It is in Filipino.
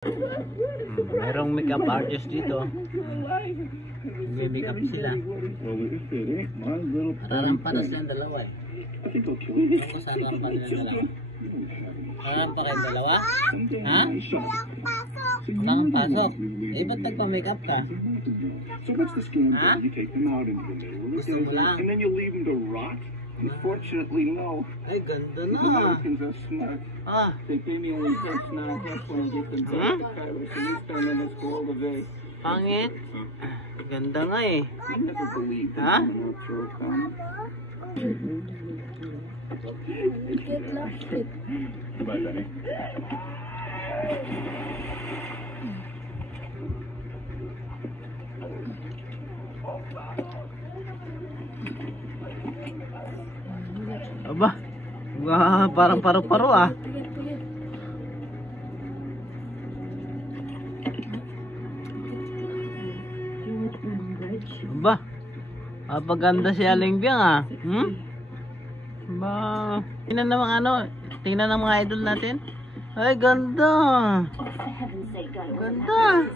Merong makeup artist dito. Hindi makeup sila. Rarampa na silang dalawa eh. Kung saan rampa nilang dalawa. Rarampa kayong dalawa? Ha? Wala kang pasok. Eh, ba't nagpa-makeup ka? Ha? Gusto mo lang? Unfortunately, no. Ay, ganda na. Americans are smart. Ah. They pay me only $10 an hour when I get them back to Cairo, so this time I must go all the way. Pangit. Ganda nga eh. I never believed that Huh? someone would throw a gun. Bye, Danny. Aba. Parang paru-paro ah. Aba. Paganda si Aling Biang ah. Ba. Tingnan ng mga tingnan ng mga idol natin. Ay, ganda. Ganda.